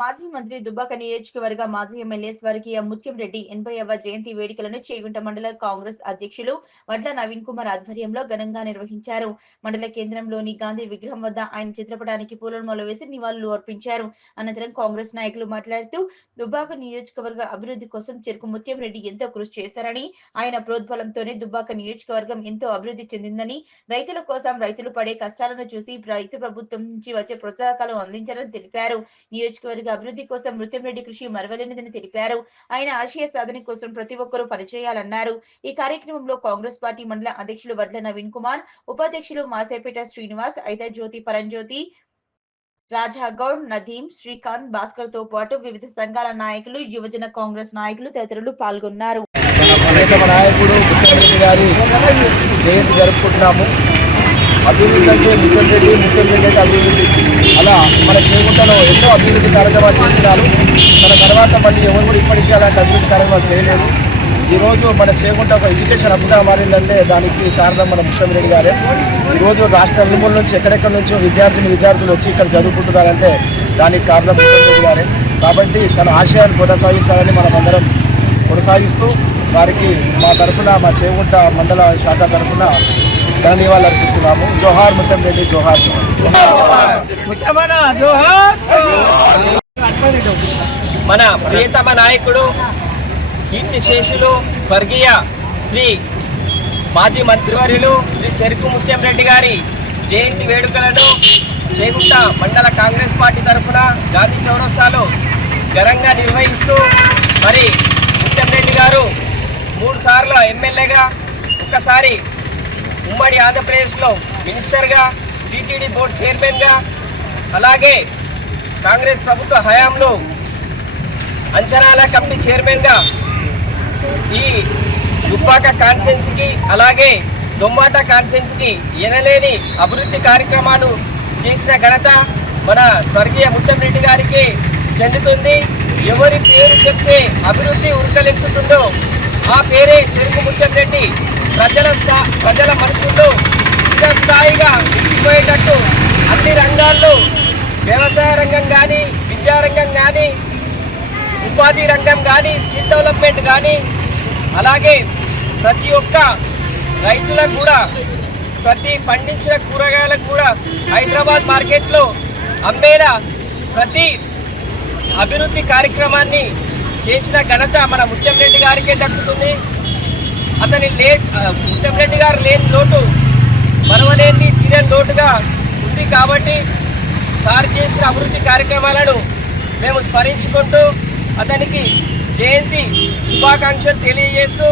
మాజీ మంత్రి దుబ్బాక నియోజకవర్గ మాజీ ఎమ్మెల్యే స్వర్గీయ ముత్యంరెడ్డి 80వ జయంతి వేడుకలను చేగుంట మండల కాంగ్రెస్ అధ్యక్షులు వడ్ల నవీన్ కుమార్ ఆధ్వర్యంలో ఘనంగా నిర్వహించారు. మండల కేంద్రంలోని గాంధీ విగ్రహం వద్ద ఆయన చిత్రపటానికి పూలమాల వేసి నివాళులు అర్పించారు. అనంతరం కాంగ్రెస్ నాయకులు మాట్లాడుతూ దుబ్బాక నియోజకవర్గ అభివృద్ధి కోసం చెరుకు ముత్యంరెడ్డి ఎంతో కృషి చేశారని, ఆయన ప్రోద్బలంతోనే దుబ్బాక నియోజకవర్గం ఎంతో అభివృద్ధి చెందిందని, రైతుల కోసం రైతులు పడే కష్టాలను చూసి రైతు ప్రభుత్వం నుంచి వచ్చే ప్రోత్సాహకాలు అందించారని తెలిపారు. నియోజకవర్గ అభివృద్ధి కోసం ముత్యంరెడ్డి కృషి మరవలేనిదని తెలిపారు. ఆయన ఆశయ సాధన కోసం ప్రతి ఒక్కరూ పనిచేయాలన్నారు. ఈ కార్యక్రమంలో కాంగ్రెస్ పార్టీ మండల అధ్యక్షులు వడ్ల నవీన్ కుమార్, ఉపాధ్యక్షులు మాసేపేట శ్రీనివాస్, అయితే జ్యోతి పరంజ్యోతి, రాజాగౌడ్, నదీం, శ్రీకాంత్, భాస్కర్ తో పాటు వివిధ సంఘాల నాయకులు, యువజన కాంగ్రెస్ నాయకులు తదితరులు పాల్గొన్నారు. నాయకుడు ముత్యంరెడ్డి గారి జయంతి జరుపుకుంటున్నాము. అభివృద్ధి అంటే ముత్యంరెడ్డి అంటే అభివృద్ధి. అలా మన చేగుంటలో ఎన్నో అభివృద్ధి కార్యక్రమాలు చేసినారు. తన తర్వాత మళ్ళీ ఎవరు కూడా ఇప్పటికీ అలాంటి అభివృద్ధి కార్యక్రమాలు చేయలేదు. ఈరోజు మన చేగుంట ఒక ఎడ్యుకేషన్ హబ్గా మారిందంటే దానికి కారణం మన ముత్యంరెడ్డి గారే. ఈరోజు రాష్ట్ర నలుమూల నుంచి ఎక్కడెక్కడి నుంచో విద్యార్థులు వచ్చి ఇక్కడ చదువుకుంటున్నారంటే దానికి కారణం ముత్యంరెడ్డి గారే. కాబట్టి తన ఆశయాన్ని కొనసాగించాలని మనం అందరం కొనసాగిస్తూ వారికి మా తరఫున, మా చేగుంట మండల శాఖ తరఫున ధన్యవాదాలు అర్పిస్తున్నాము. జోహార్ ముత్యంరెడ్డి, జోహార్. మన ప్రియతమ నాయకుడు కీర్తి శేషులు స్వర్గీయ శ్రీ మాజీ మంత్రివర్యులు శ్రీ చెరుకు ముత్యంరెడ్డి గారి జయంతి వేడుకలను చేగుంట మండల కాంగ్రెస్ పార్టీ తరఫున గాంధీ చౌరస్తాలో ఘనంగా నిర్వహిస్తూ, మరి ముత్యంరెడ్డి గారు 3 సార్లు ఎమ్మెల్యేగా, ఒక్కసారి ఉమ్మడి ఆంధ్రప్రదేశ్లో మినిస్టర్గా, టీటీడీ బోర్డు చైర్మన్గా, అలాగే కాంగ్రెస్ ప్రభుత్వ హయాంలో అంచనాల కమిటీ చైర్మన్గా ఈ దుబ్బాక కాన్స్టిట్యున్సీకి, అలాగే దొమ్మాట కాన్స్టిట్యున్సీకి ఎనలేని అభివృద్ధి కార్యక్రమాలు చేసిన ఘనత మన స్వర్గీయ ముత్యంరెడ్డి గారికి చెందుతుంది. ఎవరి పేరు చెప్తే అభివృద్ధి ఉరకలెత్తుతుందో ఆ పేరే చెరుకు ముత్యంరెడ్డి. ప్రజల మనసుల్లో స్థాయిగా నిలిచిపోయేటట్టు అన్ని రంగాల్లో, వ్యవసాయ రంగం కానీ, విద్యారంగం కానీ, ఉపాధి రంగం కానీ, స్కిల్ డెవలప్మెంట్ కానీ, అలాగే ప్రతి ఒక్క రైతులకు కూడా, ప్రతి పండించిన కూరగాయలకు కూడా హైదరాబాద్ మార్కెట్లో అమ్మేలా ప్రతి అభివృద్ధి కార్యక్రమాన్ని చేసిన ఘనత మన ముత్యంరెడ్డి గారికే దక్కుతుంది. ముత్యంరెడ్డి గారు లేని లోటు మరవలేని తీరని లోటుగా ఉంది. కాబట్టి సార్ చేసిన అభివృద్ధి కార్యక్రమాలను మేము స్మరించుకుంటూ అతనికి జయంతి శుభాకాంక్షలు తెలియజేస్తూ